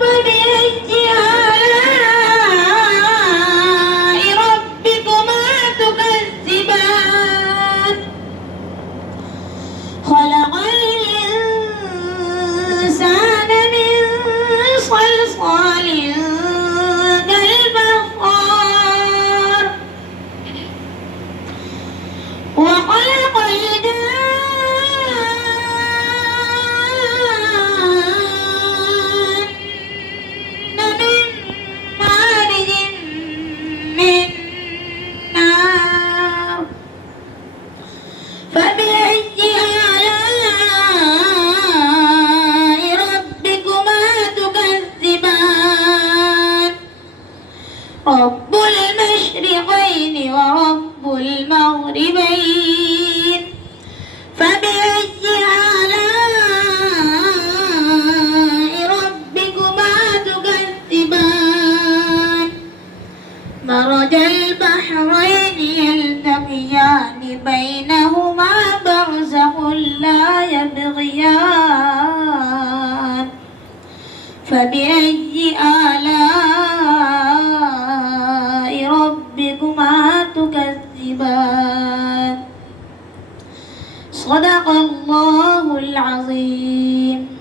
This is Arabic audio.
فبأي آلاء ربكما تكذبان خلق الإنسان من صلصال كالفخار وخلق الجن من مارج من نار فبأي آلاء ربكما تكذبان رب المشرقين ورب المغربين فبأي آلاء ربكما تكذبان مرج البحرين يلتقيان بينهما برزخ لا يبغيان فبأي آلاء ربكما تكذبان صدق الله العظيم.